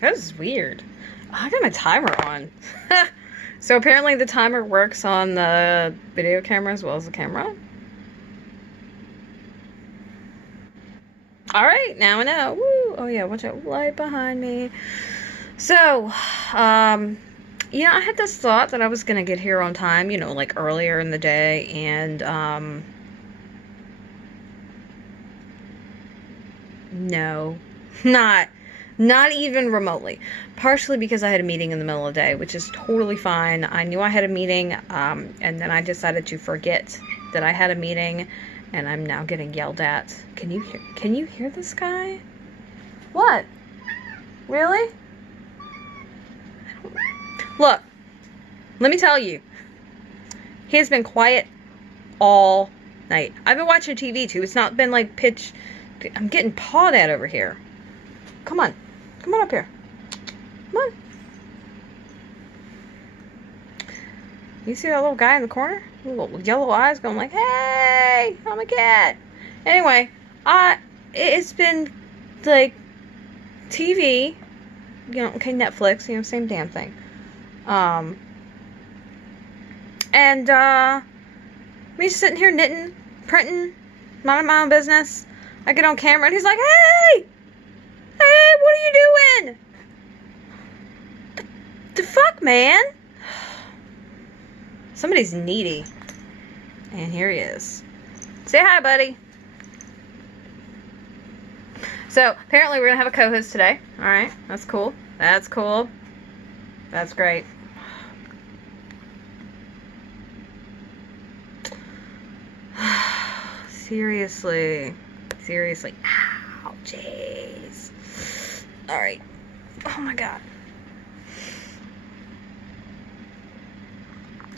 That is weird. I got my timer on. So apparently the timer works on the video camera as well as the camera. Alright, now I know. Woo! Oh yeah, watch out, light behind me. So, I had this thought that I was gonna get here on time, like earlier in the day, and, no. Not even remotely. Partially because I had a meeting in the middle of the day, which is totally fine. I knew I had a meeting, and then I decided to forget that I had a meeting, and I'm now getting yelled at. Can you hear this guy? What? Really? Look, let me tell you. He has been quiet all night. I've been watching TV too. It's not been like pitch. I'm getting pawed at over here. Come on. Come on up here. Come on. You see that little guy in the corner? Little yellow eyes going like, hey, I'm a cat. Anyway, it's been like TV, okay, Netflix, same damn thing. And me just sitting here knitting, printing, minding my own business. I get on camera and he's like, hey! Hey, what are you doing? The fuck, man? Somebody's needy. And here he is. Say hi, buddy. So, apparently we're going to have a co-host today. Alright, that's cool. That's cool. That's great. Seriously. Ow, jeez. Alright. Oh my god.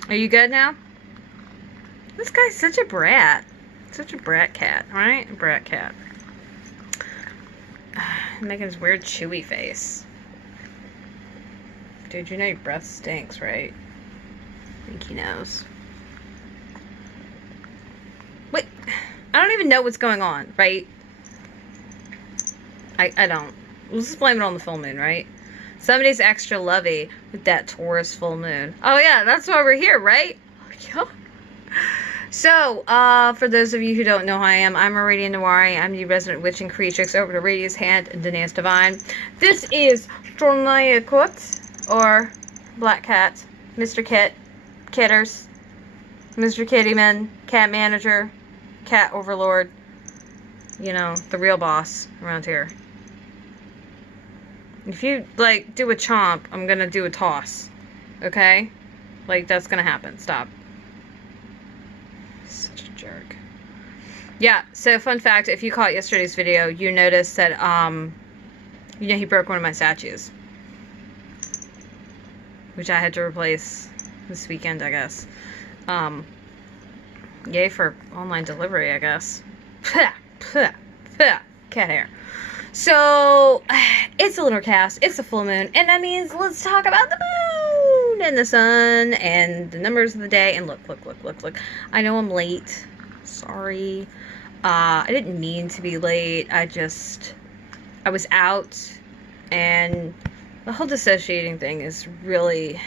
Are you good now? This guy's such a brat. Such a brat cat, right? A brat cat. Making his weird chewy face. Dude, you know your breath stinks, right? I think he knows. Wait. I don't even know what's going on, right? I don't. Let's just blame it on the full moon, right? Somebody's extra lovey with that Taurus full moon. Oh yeah, that's why we're here, right? Yeah. So, for those of you who don't know who I am, I'm Meridian Naware. I'm the resident witch and creatrix over the Radius Hand and Danaus Divine. This is Kut, or Black Cat, Mr. Kit, Kitters, Mr. Kittyman, Cat Manager, Cat Overlord. The real boss around here. If you, do a chomp, I'm gonna do a toss. Okay? That's gonna happen. Stop. Such a jerk. Yeah, so fun fact, if you caught yesterday's video, you noticed that, he broke one of my statues. Which I had to replace this weekend, I guess. Yay for online delivery, I guess. Cat hair. So, it's a lunar cast, it's a full moon, and that means let's talk about the moon and the sun and the numbers of the day. And look. I know I'm late. Sorry. I didn't mean to be late. I was out, and the whole dissociating thing is really...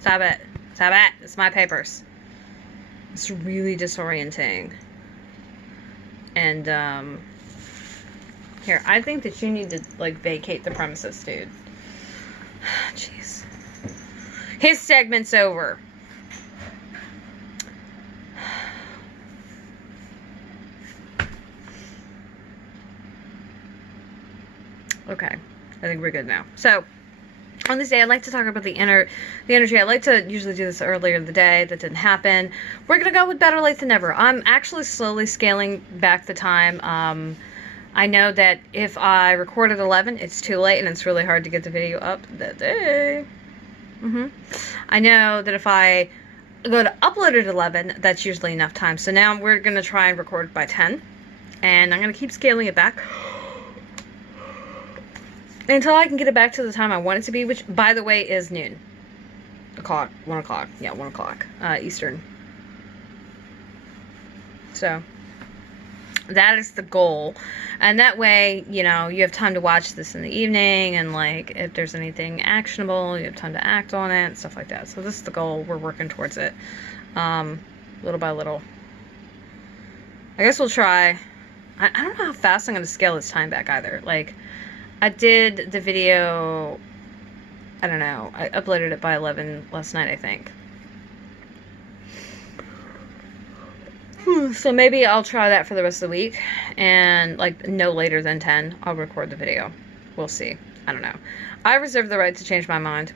Stop it. It's my papers. It's really disorienting. And, here, I think that you need to, vacate the premises, dude. Jeez. His segment's over. Okay. I think we're good now. So, on this day, I'd like to talk about the energy. I like to usually do this earlier in the day. That didn't happen. We're going to go with better late than never. I'm actually slowly scaling back the time. I know that if I record at 11, it's too late, and it's really hard to get the video up that day. I know that if I go to upload at 11, that's usually enough time. So now we're going to try and record by 10, and I'm going to keep scaling it back until I can get it back to the time I want it to be, which, by the way, is noon. 1 o'clock. Yeah, 1 o'clock, Eastern. So, That is the goal. And that way, you know, you have time to watch this in the evening, and like if there's anything actionable, you have time to act on it and stuff like that. So this is the goal. We're working towards it. Little by little. I guess we'll try. I don't know how fast I'm going to scale this time back either. Like, I did the video, I don't know, I uploaded it by 11 last night, I think. So maybe I'll try that for the rest of the week, and like no later than 10, I'll record the video. We'll see. I don't know. I reserve the right to change my mind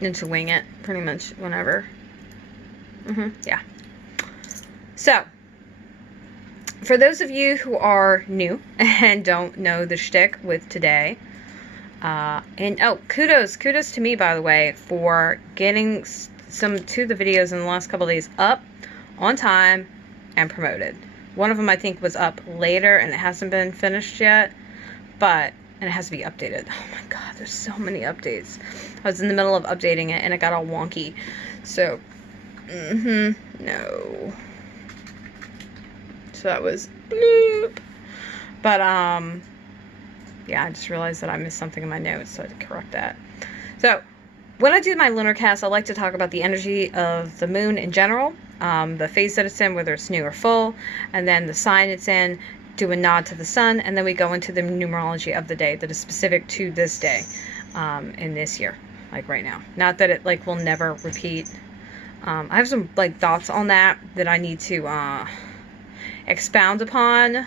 and to wing it pretty much whenever. Yeah. So, for those of you who are new and don't know the shtick with today, and oh, kudos to me, by the way, for getting some to the videos in the last couple of days up on time and promoted. One of them I think was up later and it hasn't been finished yet, and it has to be updated. Oh my god, there's so many updates. I was in the middle of updating it and it got all wonky. So, no. So that was bloop. But, yeah, I just realized that I missed something in my notes, so I had to correct that. So, when I do my lunar cast, I like to talk about the energy of the moon in general, the phase that it's in, whether it's new or full, and then the sign it's in, do a nod to the sun, and then we go into the numerology of the day that is specific to this day, in this year, like right now. Not that it, like, will never repeat. I have some, like, thoughts on that I need to, expound upon,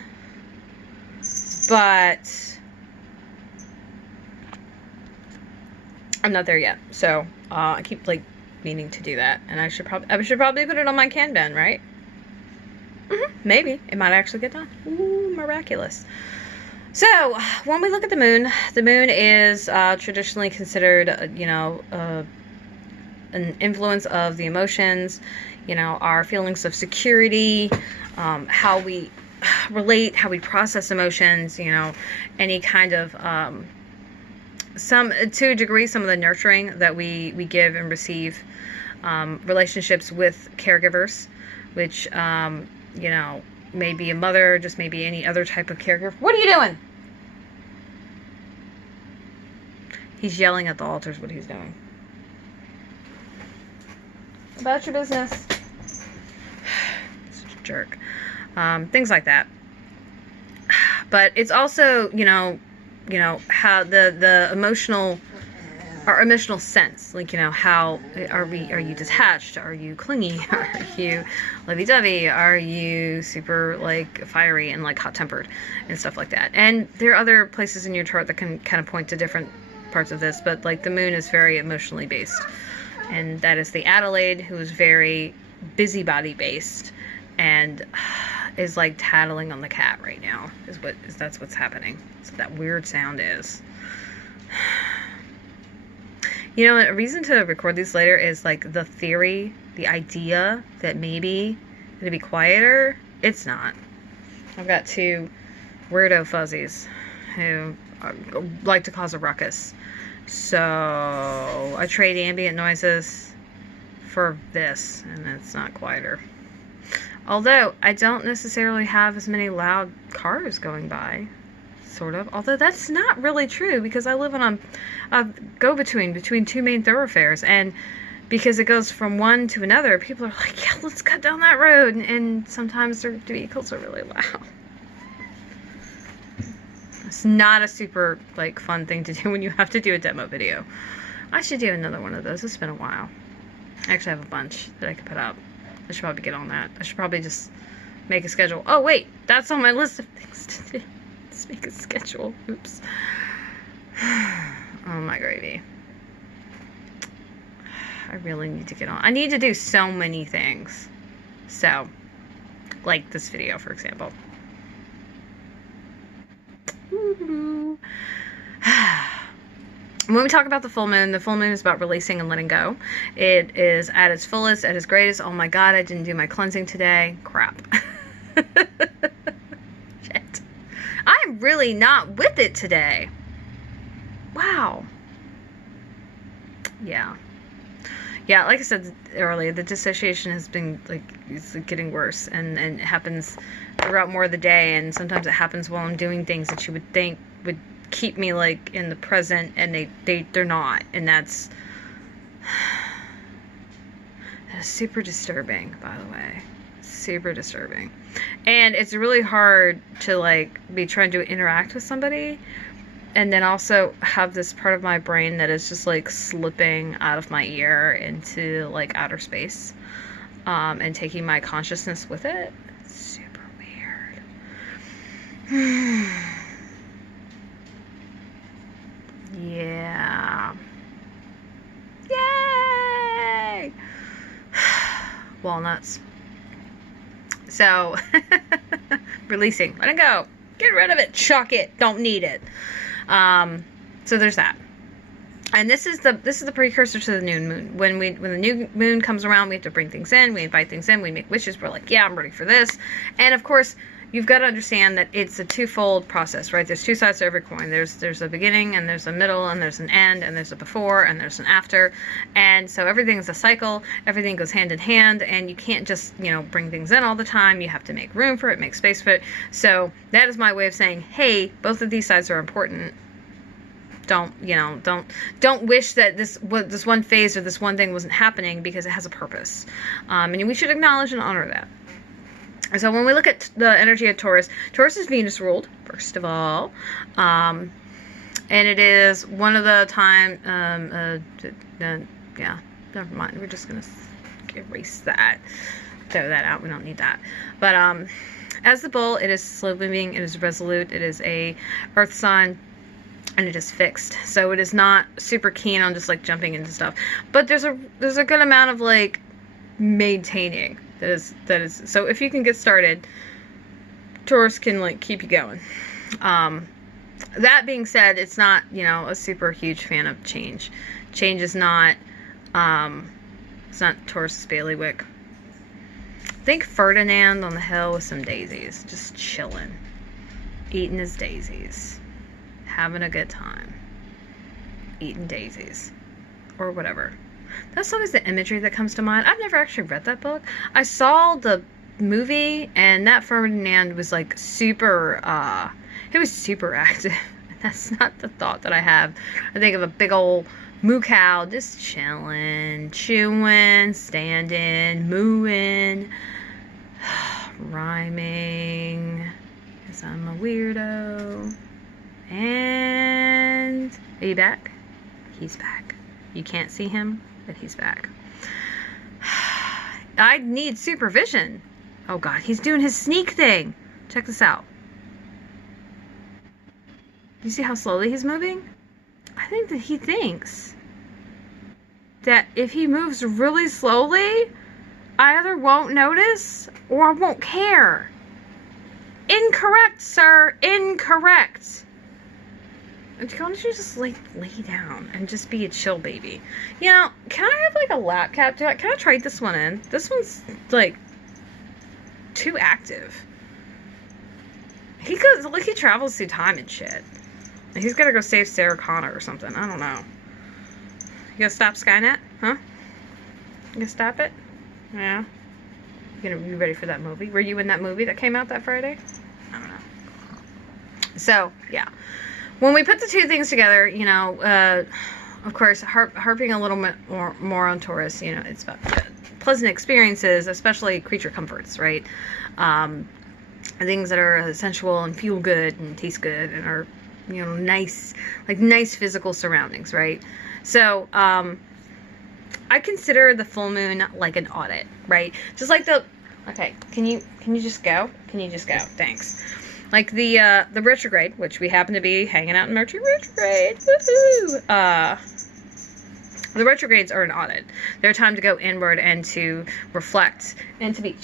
but I'm not there yet. So I keep like meaning to do that, and I should probably put it on my Kanban, right? Maybe it might actually get done. Ooh, miraculous. So when we look at the moon is traditionally considered, you know, an influence of the emotions, you know, our feelings of security, how we relate, how we process emotions, you know, any kind of, to a degree, some of the nurturing that we give and receive, relationships with caregivers, which, you know, may be a mother, just maybe any other type of caregiver. What are you doing? He's yelling at the altar is what he's doing. About your business. Such a jerk. Things like that. But it's also, you know, how the emotional, our emotional sense, like, you know, how are you detached? Are you clingy? Are you lovey-dovey? Are you super, like, fiery and, like, hot-tempered and stuff like that? And there are other places in your chart that can kind of point to different parts of this, but, like, the moon is very emotionally based. And that is the Adelaide, who is very busybody based and is like tattling on the cat right now, that's what's happening. So that weird sound is. You know, a reason to record these later is like the theory, the idea that maybe it'll be quieter. It's not. I've got two weirdo fuzzies who like to cause a ruckus. So I trade ambient noises for this, and it's not quieter. Although I don't necessarily have as many loud cars going by, sort of. Although that's not really true, because I live on a go-between between two main thoroughfares, and because it goes from one to another, people are like, yeah, let's cut down that road, and sometimes their vehicles are really loud. It's not a super, like, fun thing to do when you have to do a demo video. I should do another one of those. It's been a while. I actually have a bunch that I could put up. I should probably get on that. I should probably just make a schedule. Oh, wait. That's on my list of things to do. Just make a schedule. Oops. Oh, my gravy. I really need to get on. I need to do so many things. So, like this video, for example. When we talk about the full moon is about releasing and letting go. It is at its fullest, at its greatest. Oh my god, I didn't do my cleansing today. Crap. Shit. I'm really not with it today. Wow. Yeah. yeah, like I said earlier, the dissociation has been like it's getting worse, and it happens throughout more of the day, and sometimes it happens while I'm doing things that you would think would keep me like in the present, and they're not, and that's super disturbing, by the way. Super disturbing. And it's really hard to like be trying to interact with somebody and then also have this part of my brain that is just like slipping out of my ear into like outer space, and taking my consciousness with it. It's super weird. Yeah. Yay! Walnuts. So, releasing. Let it go. Get rid of it. Chuck it. Don't need it. So there's that. And this is the precursor to the new moon. When the new moon comes around, we have to bring things in. We invite things in. We make wishes. We're like, yeah, I'm ready for this. And of course, you've got to understand that it's a twofold process, right? There's two sides to every coin. There's a beginning, and there's a middle, and there's an end, and there's a before, and there's an after. And so everything's a cycle. Everything goes hand in hand, and you can't just, bring things in all the time. You have to make room for it, make space for it. So that is my way of saying, hey, both of these sides are important. Don't wish that this one phase or this one thing wasn't happening, because it has a purpose. And we should acknowledge and honor that. So when we look at the energy of Taurus, Taurus is Venus ruled, first of all. And it is one of the time, yeah, never mind. We're just going to erase that. Throw that out. We don't need that. But as the bull, it is slow moving. It is resolute. It is a earth sign. And it is fixed. So it is not super keen on just like jumping into stuff. But there's a good amount of like maintaining. That is so if you can get started, Taurus can like keep you going. That being said, it's not, a super huge fan of change. Change is not it's not Taurus's bailiwick. Think Ferdinand on the hill with some daisies, just chilling, eating his daisies, having a good time, eating daisies or whatever. That's always the imagery that comes to mind. I've never actually read that book. I saw the movie, and that Ferdinand was like super, he was super active. That's not the thought that I have. I think of a big old moo cow just chilling, chewing, standing, mooing, rhyming, because I'm a weirdo. And are you back? He's back. You can't see him, but he's back. I need supervision. Oh God, he's doing his sneak thing. Check this out. You see how slowly he's moving? I think that he thinks that if he moves really slowly, I either won't notice or I won't care. Incorrect, sir. Incorrect. Why don't you just lay down and just be a chill baby? Can I have like a lap cap? Can I trade this one in? This one's like too active. He travels through time and shit. He's gotta go save Sarah Connor or something. I don't know. You gonna stop Skynet? Huh? You gonna stop it? Yeah. You gonna be ready for that movie? Were you in that movie that came out that Friday? I don't know. So, yeah. When we put the two things together, of course, harping a little bit more on Taurus, it's about pleasant experiences, especially creature comforts, right? Things that are sensual and feel good and taste good and are, nice physical surroundings, right? So, I consider the full moon like an audit, right? Just like okay, can you just go? Can you just go? Thanks. Like the retrograde, which we happen to be hanging out in Mercury retrograde. Woohoo! The retrogrades are an audit. They're a time to go inward and to reflect and to be.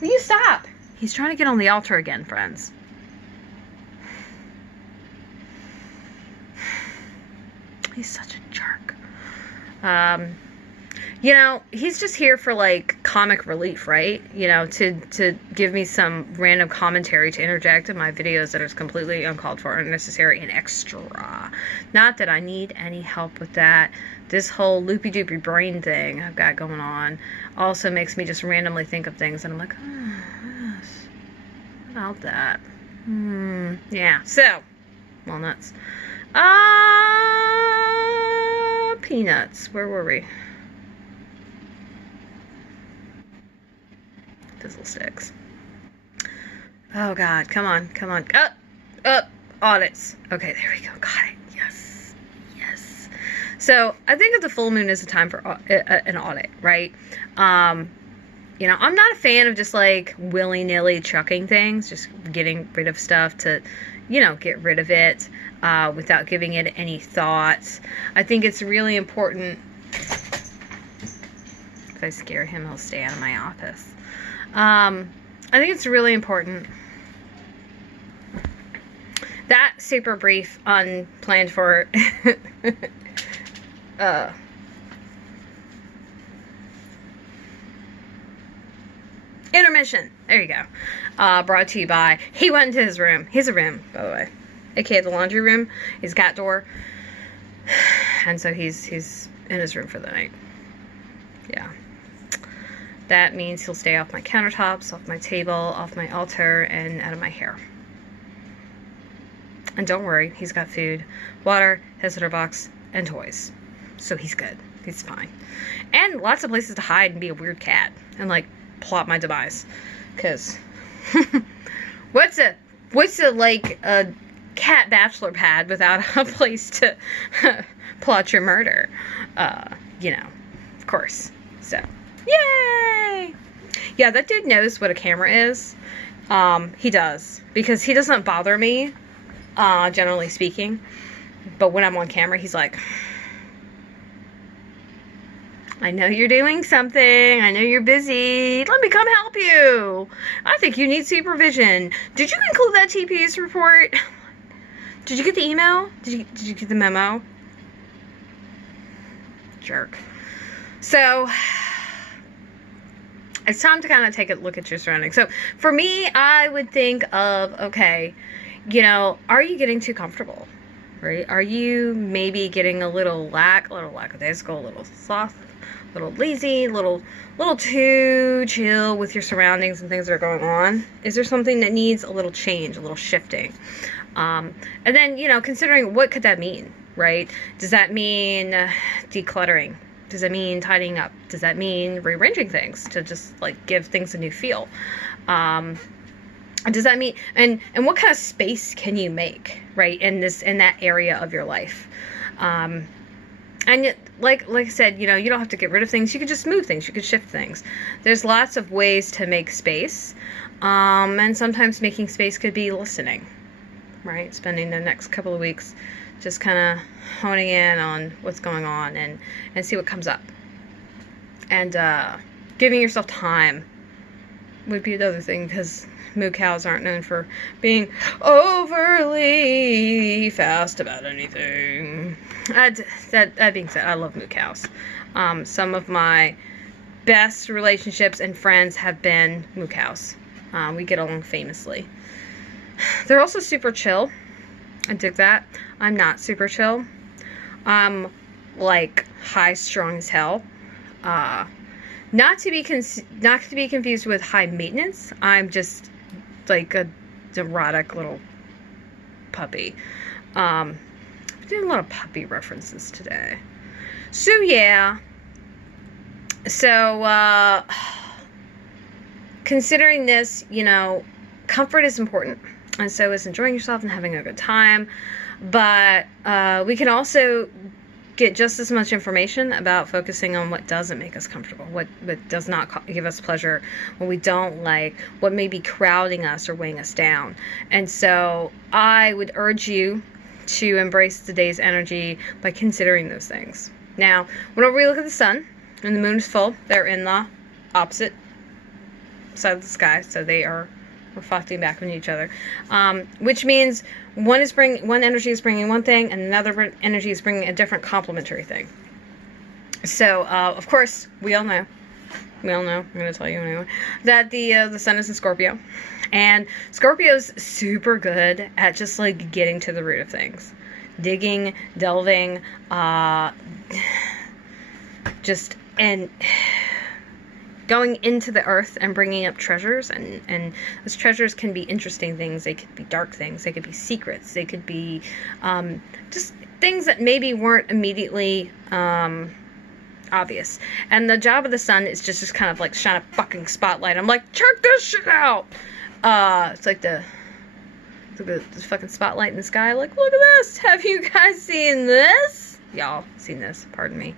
Will you stop? He's trying to get on the altar again, friends. He's such a jerk. you know, he's just here for like comic relief, right? You know, to give me some random commentary to interject in my videos that is completely uncalled for, unnecessary, and extra. Not that I need any help with that. This whole loopy-doopy brain thing I've got going on also makes me just randomly think of things, and I'm like, oh, yes, about that. Yeah, so, walnuts. Peanuts. Where were we? Fizzle sticks. Oh, God. Come on. Come on. Up. Audits. Okay, there we go. Got it. Yes. Yes. So, I think of the full moon as a time for an audit, right? You know, I'm not a fan of just like willy-nilly chucking things, just getting rid of stuff to, you know, get rid of it without giving it any thought. I think it's really important. If I scare him, he'll stay out of my office. I think it's really important. That super brief, unplanned for intermission. There you go. Brought to you by, he went into his room. He has a room, by the way. AKA the laundry room. He's got door. And so he's in his room for the night. Yeah. That means he'll stay off my countertops, off my table, off my altar, and out of my hair. And don't worry, he's got food, water, his litter box, and toys. So he's good. He's fine. And lots of places to hide and be a weird cat. And like, plot my demise. Because what's a like a cat bachelor pad without a place to plot your murder? You know, of course. So, yay! Yeah, that dude knows what a camera is. He does. Because he doesn't bother me, generally speaking. But when I'm on camera, he's like, I know you're doing something. I know you're busy. Let me come help you. I think you need supervision. Did you include that TPS report? Did you get the email? Did you get the memo? Jerk. So, it's time to kind of take a look at your surroundings. So, for me, I would think of, okay, you know, are you getting too comfortable? Right? Are you maybe getting a little lackadaisical, a little soft, a little lazy, a little too chill with your surroundings and things that are going on? Is there something that needs a little change, a little shifting? And then, you know, considering what could that mean, right? Does that mean decluttering? Does that mean tidying up? Does that mean rearranging things to just like give things a new feel? Does that mean, and what kind of space can you make, right, in that area of your life? And like I said, you know, you don't have to get rid of things. You could just move things. You could shift things. There's lots of ways to make space. And sometimes making space could be listening, right? Spending the next couple of weeks just kind of honing in on what's going on and see what comes up. And giving yourself time would be the other thing, because moo cows aren't known for being overly fast about anything. That being said, I love moo cows. Some of my best relationships and friends have been moo cows. We get along famously. They're also super chill. I dig that. I'm not super chill. I'm like high strung as hell. Not to be confused with high maintenance. I'm just like a neurotic little puppy. I'm doing a lot of puppy references today. So yeah. So considering this, you know, comfort is important, and so is enjoying yourself and having a good time. But we can also get just as much information about focusing on what doesn't make us comfortable, what does not give us pleasure, what we don't like, what may be crowding us or weighing us down. And so I would urge you to embrace the day's energy by considering those things. Now, whenever we look at the sun and the moon is full, they're in the opposite side of the sky, so they are reflecting back on each other, which means one energy is bringing one thing, and another energy is bringing a different complementary thing. So, of course, we all know, I'm going to tell you anyway, that the sun is in Scorpio. And Scorpio's super good at just, like, getting to the root of things. Digging, delving, and going into the earth and bringing up treasures. And those treasures can be interesting things. They could be dark things. They could be secrets. They could be just things that maybe weren't immediately obvious. And the job of the sun is just kind of like shine a fucking spotlight. I'm like, check this shit out. It's like the fucking spotlight in the sky. Like, look at this. Have you guys seen this? Y'all seen this? Pardon me.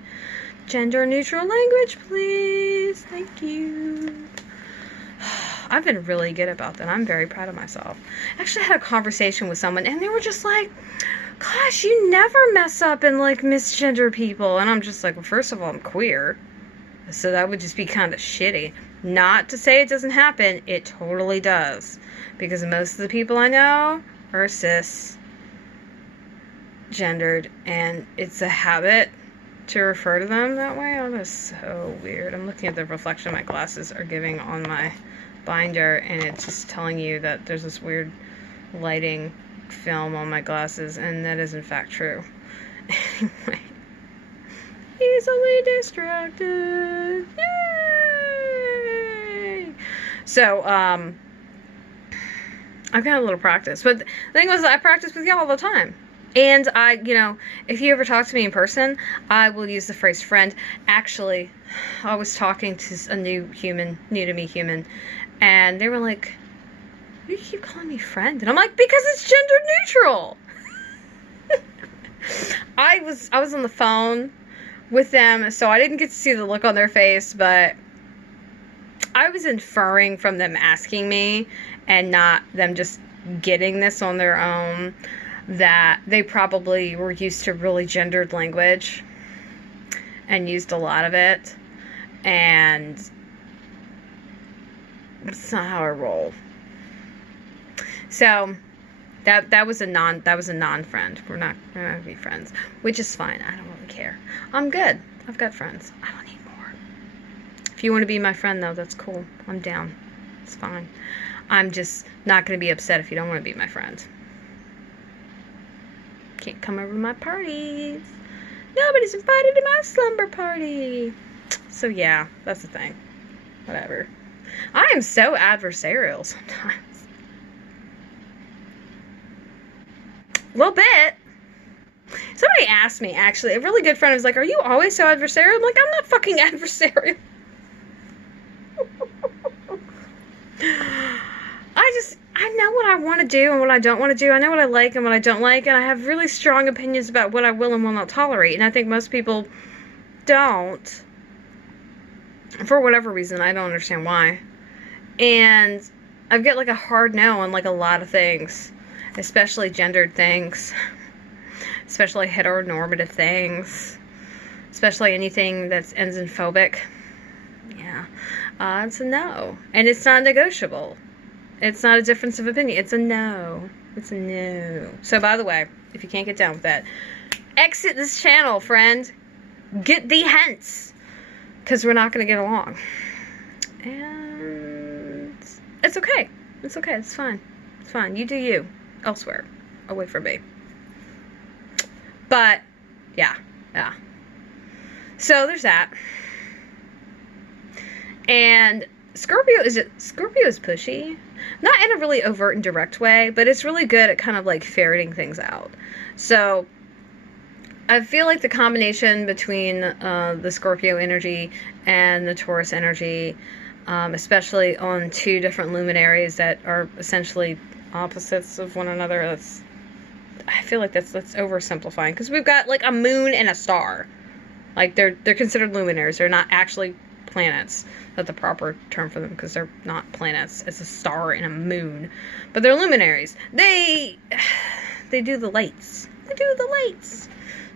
Gender neutral language, please. Thank you. I've been really good about that. I'm very proud of myself. I actually had a conversation with someone and they were just like, gosh, you never mess up and like misgender people. And I'm just like, well, first of all, I'm queer. So that would just be kind of shitty. Not to say it doesn't happen. It totally does. Because most of the people I know are cis gendered. And it's a habit to refer to them that way. Oh, that's so weird. I'm looking at the reflection my glasses are giving on my binder. And it's just telling you that there's this weird lighting film on my glasses. And that is in fact true. Anyway. Easily distracted. Yay! So, I've got a little practice. But the thing was, I practice with y'all all the time. And if you ever talk to me in person, I will use the phrase friend. Actually, I was talking to a new to me human, and they were like, why do you keep calling me friend? And I'm like, because it's gender neutral. I was on the phone with them, so I didn't get to see the look on their face, but I was inferring from them asking me and not them just getting this on their own that they probably were used to really gendered language and used a lot of it, and it's not how I roll. So that was a non-friend. We're not gonna be friends, which is fine. I don't really care. I'm good. I've got friends. I don't need more. If you want to be my friend, though, that's cool. I'm down. It's fine. I'm just not gonna be upset if you don't want to be my friend. Can't come over to my parties. Nobody's invited to my slumber party. So yeah, that's the thing. Whatever. I am so adversarial sometimes. A little bit. Somebody asked me, actually, a really good friend was like, are you always so adversarial? I'm like, I'm not fucking adversarial. I know what I want to do and what I don't want to do. I know what I like and what I don't like, and I have really strong opinions about what I will and will not tolerate, and I think most people don't. For whatever reason, I don't understand why. And I get like a hard no on like a lot of things. Especially gendered things, especially heteronormative things, especially anything that ends in phobic. Yeah, it's a no. And it's not negotiable. It's not a difference of opinion. It's a no. It's a no. So, by the way, if you can't get down with that, exit this channel, friend. Get thee hence. Because we're not going to get along. And it's okay. It's okay. It's fine. It's fine. You do you. Elsewhere, away from me. But yeah. So there's that. And Scorpio is pushy, not in a really overt and direct way, but it's really good at kind of like ferreting things out. So I feel like the combination between the Scorpio energy and the Taurus energy, especially on two different luminaries that are essentially opposites of one another, I feel like that's oversimplifying, because we've got like a moon and a star. Like they're considered luminaries. They're not actually planets. That's the proper term for them, because they're not planets. It's a star and a moon, but they're luminaries. They do the lights.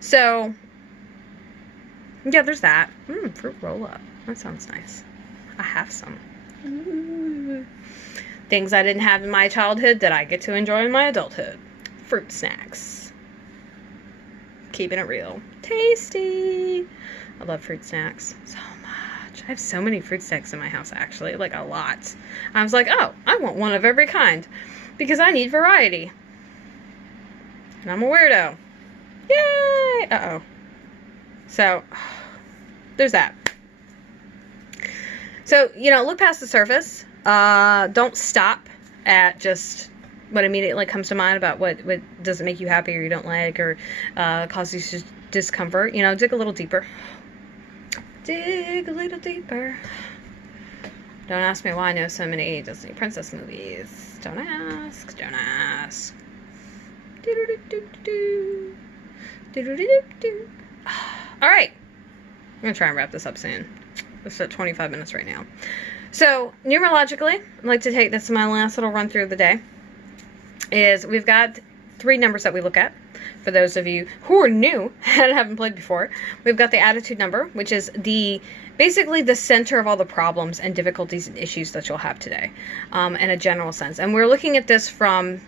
So yeah, there's that. Fruit roll up. That sounds nice. I have some. Ooh. Things I didn't have in my childhood that I get to enjoy in my adulthood. Fruit snacks. keeping it real. Tasty. I love fruit snacks so much. I have so many fruit snacks in my house, actually, like a lot. I was like, oh, I want one of every kind because I need variety. And I'm a weirdo. Yay! Uh-oh. So, there's that. So, look past the surface. Don't stop at just what immediately comes to mind about what doesn't make you happy or you don't like or causes you discomfort. Dig a little deeper. Dig a little deeper. Don't ask me why I know so many Disney princess movies. Don't ask. Don't ask. All right. I'm going to try and wrap this up soon. It's at 25 minutes right now. So, numerologically, I'd like to take this to my last little run through of the day. We've got 3 numbers that we look at. For those of you who are new and haven't played before, we've got the attitude number, which is basically the center of all the problems and difficulties and issues that you'll have today, in a general sense. And we're looking at this from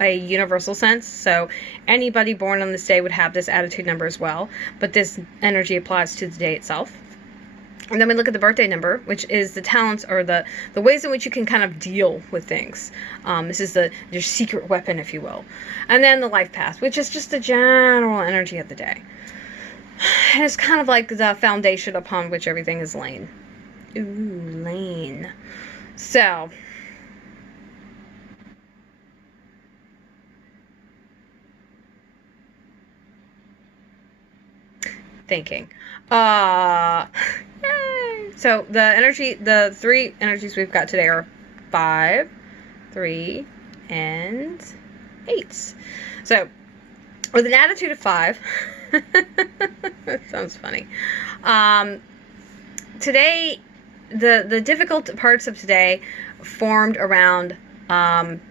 a universal sense, so anybody born on this day would have this attitude number as well, but this energy applies to the day itself. And then we look at the birthday number, which is the talents or the ways in which you can kind of deal with things. This is your secret weapon, if you will. And then the life path, which is just the general energy of the day. And it's kind of like the foundation upon which everything is laying. Ooh, laying. So, thinking. Yay! So the 3 energies we've got today are 5, 3, and 8. So with an attitude of 5, that sounds funny. Today, the difficult parts of today formed around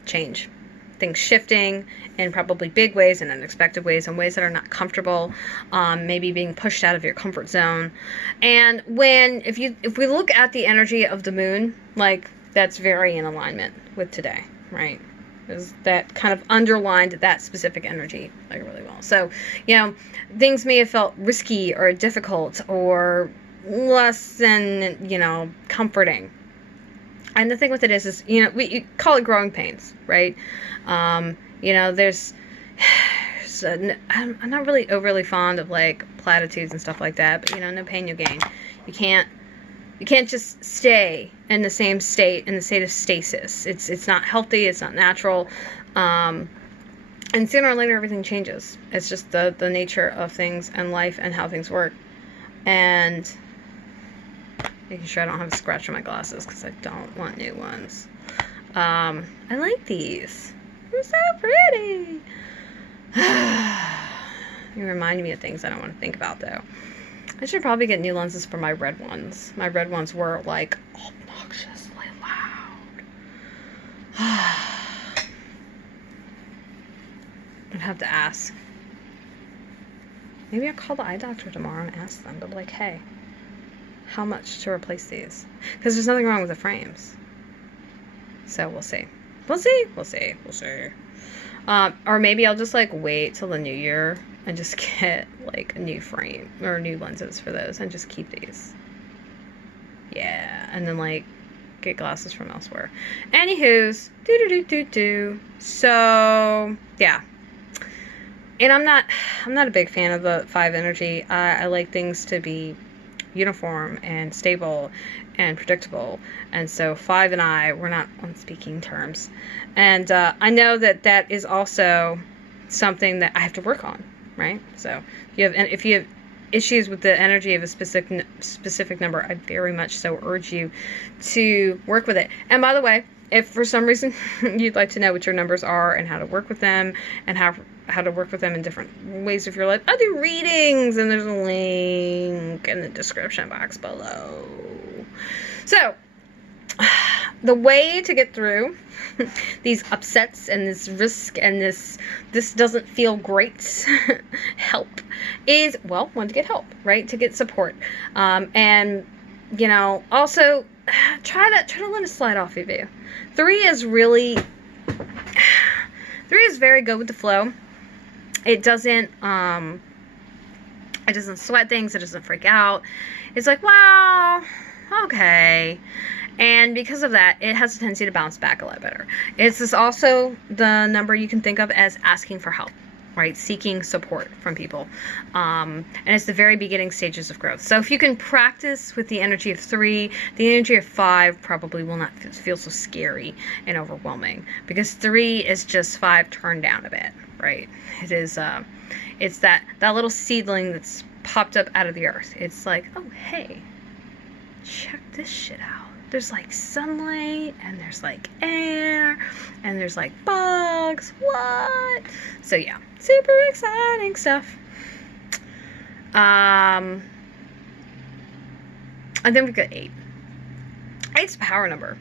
change. Things shifting in probably big ways and unexpected ways and ways that are not comfortable, maybe being pushed out of your comfort zone. And if we look at the energy of the moon, like that's very in alignment with today, right? That kind of underlined that specific energy like really well. So, things may have felt risky or difficult or less than, comforting. And the thing with it is we call it growing pains, right? I'm not really overly fond of like platitudes and stuff like that, but no pain, no gain. You can't just stay in the same state, in the state of stasis. It's not healthy, it's not natural. And sooner or later everything changes. It's just the nature of things and life and how things work. And making sure I don't have a scratch on my glasses because I don't want new ones. I like these. They're so pretty. You remind me of things I don't want to think about, though. I should probably get new lenses for my red ones. My red ones were, like, obnoxiously loud. I'd have to ask. Maybe I'll call the eye doctor tomorrow and ask them. They'll be like, hey, how much to replace these? Because there's nothing wrong with the frames. So we'll see. We'll see. Or maybe I'll just like wait till the new year and just get like a new frame or new lenses for those and just keep these. Yeah, and then like get glasses from elsewhere. Anywho's, So yeah. And I'm not a big fan of the 5 energy. I like things to be uniform and stable and predictable, and so 5 and we're not on speaking terms, and I know that is also something that I have to work on, right? So if you have issues with the energy of a specific number, I very much so urge you to work with it. And by the way, if for some reason you'd like to know what your numbers are and how to work with them and how to work with them in different ways of your life, I do readings, and there's a link in the description box below. So, the way to get through these upsets and this risk and this doesn't feel great help is, well, one, to get help, right? To get support. And, also try to let it slide off of you. 3 is very good with the flow. It doesn't It doesn't sweat things. It doesn't freak out. It's like, wow, okay. And because of that, it has a tendency to bounce back a lot better. It's also the number you can think of as asking for help, right? Seeking support from people. And it's the very beginning stages of growth. So if you can practice with the energy of 3, the energy of 5 probably will not feel so scary and overwhelming, because 3 is just 5 turned down a bit, right? It is, it's that little seedling that's popped up out of the earth. It's like, oh, hey, check this shit out. There's like sunlight, and there's like air, and there's like bugs. What? So yeah, super exciting stuff. And then we've got 8. 8's a power number.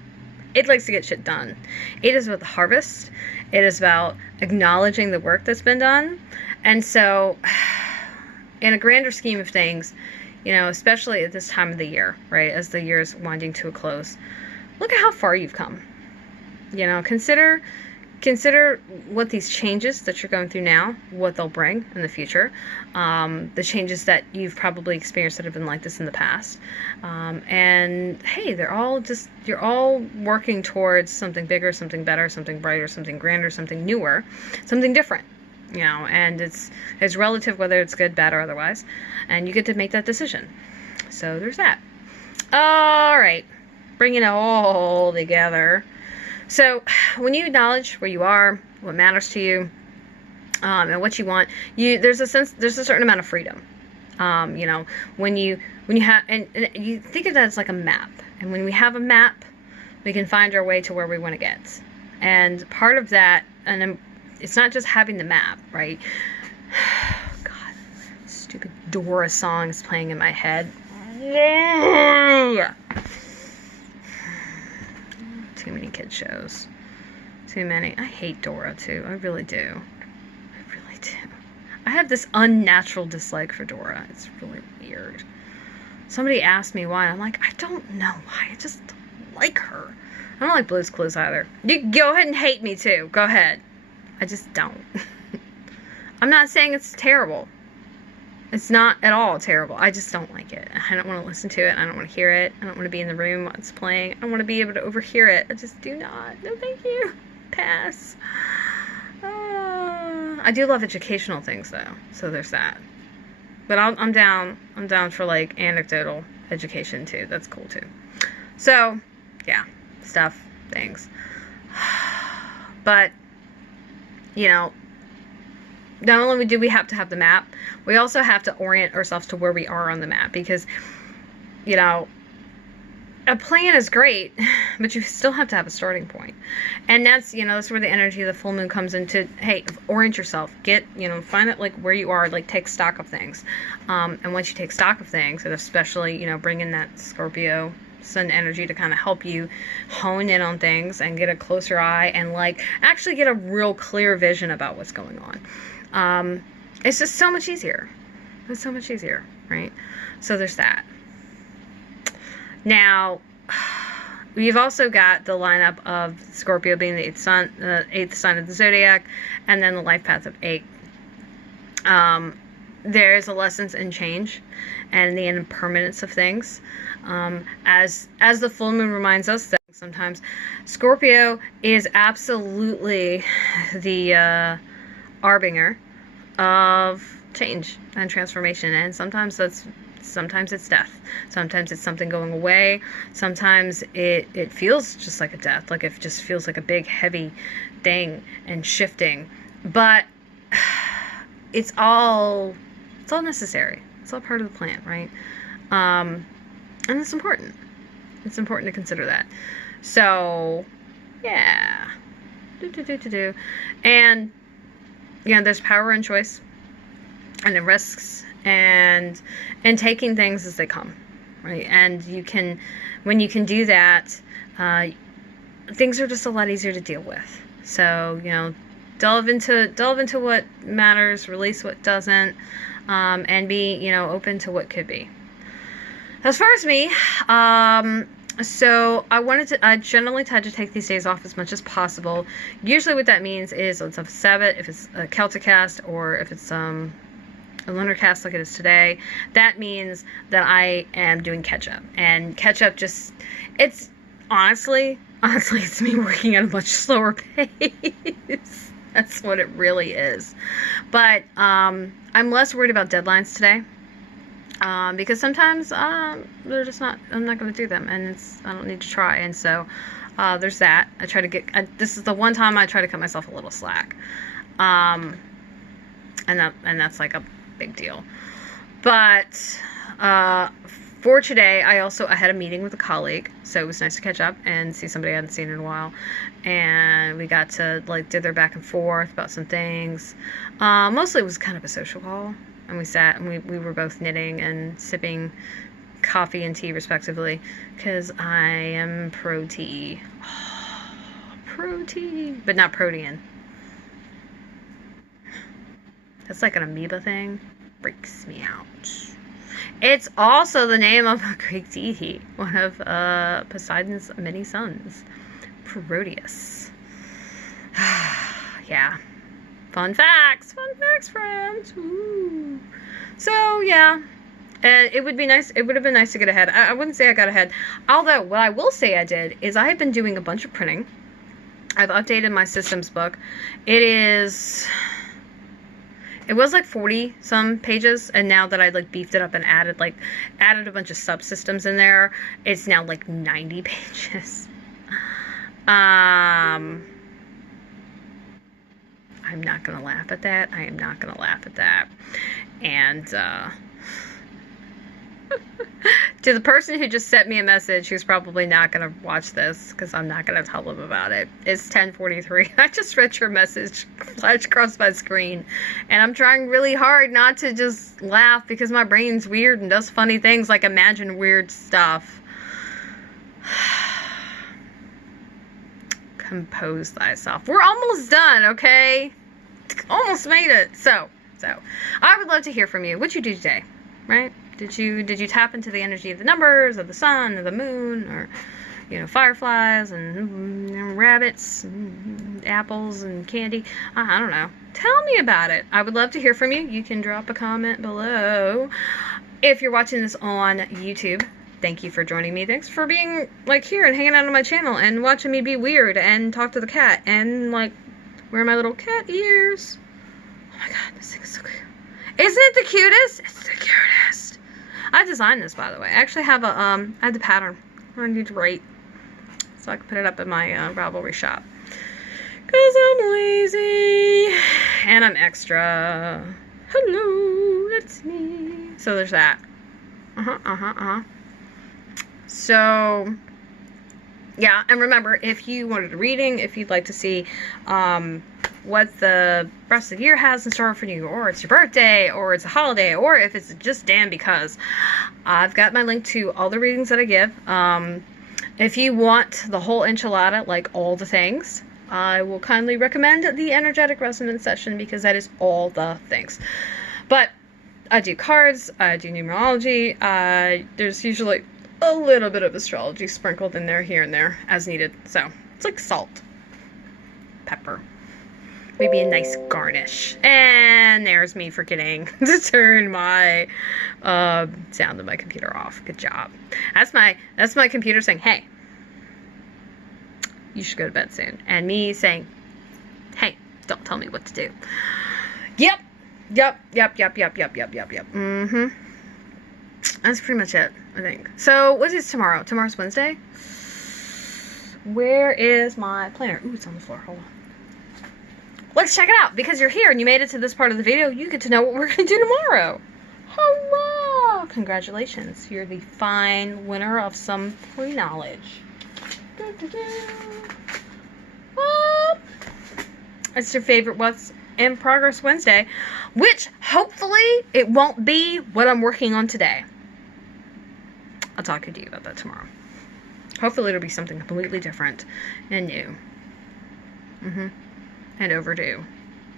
It likes to get shit done. 8 is about the harvest. It is about acknowledging the work that's been done. And so, in a grander scheme of things, you know, especially at this time of the year, right, as the year is winding to a close, look at how far you've come. You know, consider what these changes that you're going through now, what they'll bring in the future. The changes that you've probably experienced that have been like this in the past. And hey, you're all working towards something bigger, something better, something brighter, something grander, something newer, something different. You know, and it's relative whether it's good, bad, or otherwise. And you get to make that decision. So there's that. All right. Bringing it all together. So when you acknowledge where you are, what matters to you, and what you want, there's a certain amount of freedom. You know, when you have, and you think of that as like a map. And when we have a map, we can find our way to where we want to get. And part of that, and then it's not just having the map, right? God, stupid Dora song is playing in my head. Too many kid shows. Too many. I hate Dora too. I really do. I really do. I have this unnatural dislike for Dora. It's really weird. Somebody asked me why. I'm like, I don't know why. I just don't like her. I don't like Blue's Clues either. You go ahead and hate me too. Go ahead. I just don't. I'm not saying it's terrible. It's not at all terrible. I just don't like it. I don't want to listen to it. I don't want to hear it. I don't want to be in the room while it's playing. I don't want to be able to overhear it. I just do not. No, thank you. Pass. I do love educational things though. So there's that. But I'm down. I'm down for like anecdotal education too. That's cool too. So yeah, stuff, things. But you know, not only do we have to have the map, we also have to orient ourselves to where we are on the map, because, you know, a plan is great, but you still have to have a starting point. And that's, you know, that's where the energy of the full moon comes into, hey, orient yourself. Get, you know, find it like where you are, like take stock of things. And once you take stock of things, and especially, you know, bring in that Scorpio sun energy to kind of help you hone in on things and get a closer eye and like actually get a real clear vision about what's going on. It's just so much easier. It's so much easier, right? So there's that. Now, we've also got the lineup of Scorpio being the eighth sign of the zodiac, and then the life path of 8. There's a lessons in change and the impermanence of things. As the full moon reminds us that sometimes Scorpio is absolutely the harbinger of change and transformation, and sometimes it's death. Sometimes it's something going away. Sometimes it feels just like a death, like it just feels like a big heavy thing and shifting. But it's all necessary. It's all part of the plan, right? And it's important. It's important to consider that. So, yeah. And, you know, there's power in choice, and in risks, and taking things as they come, right? And when you can do that, things are just a lot easier to deal with. So, you know, delve into what matters, release what doesn't, and be, you know, open to what could be. As far as me, so I generally try to take these days off as much as possible. Usually what that means is it's a Sabbath, if it's a Celtic cast, or if it's A lunar cast like it is today, that means that I am doing catch up. And catch up just, it's honestly, it's me working at a much slower pace. That's what it really is. But I'm less worried about deadlines today. Because sometimes they're just not, I'm not going to do them, and I don't need to try. And so there's that. I try to this is the one time I try to cut myself a little slack. And that's like a big deal. But for today, I had a meeting with a colleague, so it was nice to catch up and see somebody I hadn't seen in a while. And we got to like dither back and forth about some things. Mostly it was kind of a social call, and we sat and we were both knitting and sipping coffee and tea respectively, because I am pro tea. Pro tea, but not protein. That's like an amoeba thing. Freaks me out. It's also the name of a Greek deity, one of Poseidon's many sons, Proteus. Yeah. Fun facts, friends. Ooh. So yeah, it would be nice. It would have been nice to get ahead. I wouldn't say I got ahead. Although what I will say I did is I have been doing a bunch of printing. I've updated my systems book. It was like 40 some pages, and now that I like beefed it up and added a bunch of subsystems in there, it's now like 90 pages. I'm not gonna laugh at that. I am not gonna laugh at that. And to the person who just sent me a message, who's probably not going to watch this because I'm not going to tell them about it, it's 10:43. I just read your message flash across my screen, and I'm trying really hard not to just laugh because my brain's weird and does funny things like imagine weird stuff. Compose thyself. We're almost done, okay? Almost made it. So I would love to hear from you. What'd you do today, right? Did you tap into the energy of the numbers, of the sun, or the moon, or, fireflies and rabbits, and apples and candy? I don't know. Tell me about it. I would love to hear from you. You can drop a comment below. If you're watching this on YouTube, thank you for joining me. Thanks for being here and hanging out on my channel and watching me be weird and talk to the cat and wear my little cat ears. Oh my god, this thing is so cute. Isn't it the cutest? It's the cutest. I designed this, by the way. I actually have I have the pattern. I need to write so I can put it up in my Ravelry shop. Cause I'm lazy and I'm extra. Hello, that's me. So there's that. So yeah, and remember, if you wanted a reading, if you'd like to see what the rest of the year has in store for you, or it's your birthday, or it's a holiday, or if it's just damn because, I've got my link to all the readings that I give. If you want the whole enchilada, like all the things, I will kindly recommend the energetic resonance session, because that is all the things. But I do cards, I do numerology, there's usually a little bit of astrology sprinkled in there here and there as needed. So it's like salt, pepper, maybe a nice garnish. And there's me forgetting to turn my sound of my computer off. Good job. That's my computer saying, hey, you should go to bed soon. And me saying, hey, don't tell me what to do. Yep. Mm-hmm. That's pretty much it, I think. So, what is tomorrow? Tomorrow's Wednesday? Where is my planner? Ooh, it's on the floor. Hold on. Let's check it out. Because you're here and you made it to this part of the video, you get to know what we're going to do tomorrow. Hurrah! Congratulations. You're the fine winner of some pre-knowledge. It's your favorite What's in Progress Wednesday, which hopefully it won't be what I'm working on today. I'll talk to you about that tomorrow. Hopefully it'll be something completely different and new. And overdue.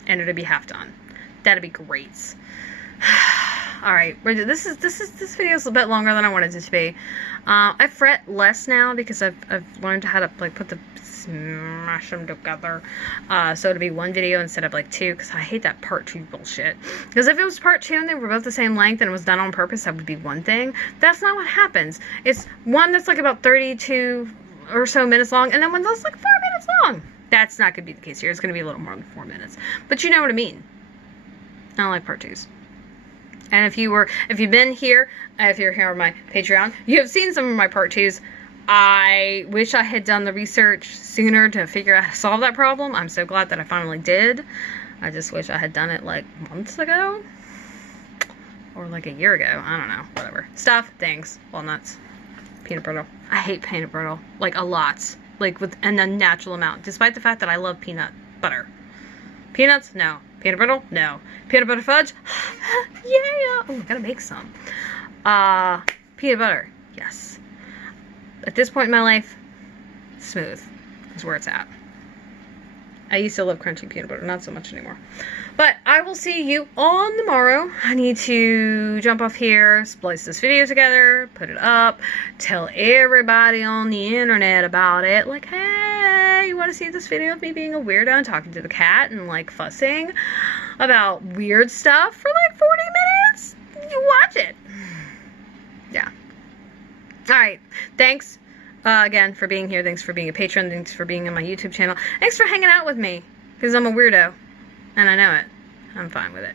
And it'll be half done. That'd be great. All right, this video is a bit longer than I wanted it to be. I fret less now because I've learned how to like put the smash them together, so it'll be one video instead of like two, because I hate that part 2 bullshit. Because if it was part 2 and they were both the same length and it was done on purpose, that would be one thing. That's not what happens. It's one that's like about 32 or so minutes long, and then one that's like 4 minutes long. That's not gonna be the case here. It's gonna be a little more than 4 minutes, but you know what I mean. I don't like part 2s. And if you've been here, if you're here on my Patreon, you have seen some of my part 2s. I wish I had done the research sooner to figure out how to solve that problem. I'm so glad that I finally did. I just wish I had done it like months ago. Or like a year ago. I don't know. Whatever. Stuff, things, walnuts, peanut butter. I hate peanut butter. Like a lot. Like with an unnatural amount. Despite the fact that I love peanut butter. Peanuts? No. Peanut butter? No. Peanut butter fudge? Yeah! Oh, I gotta make some. Peanut butter. Yes. At this point in my life, smooth is where it's at. I used to love crunchy peanut butter, not so much anymore. But I will see you on the morrow. I need to jump off here, splice this video together, put it up, tell everybody on the internet about it. Like, hey, you want to see this video of me being a weirdo and talking to the cat and like fussing about weird stuff for like 40 minutes? You watch it. Yeah. Alright, thanks again for being here. Thanks for being a patron. Thanks for being on my YouTube channel. Thanks for hanging out with me, because I'm a weirdo, and I know it. I'm fine with it.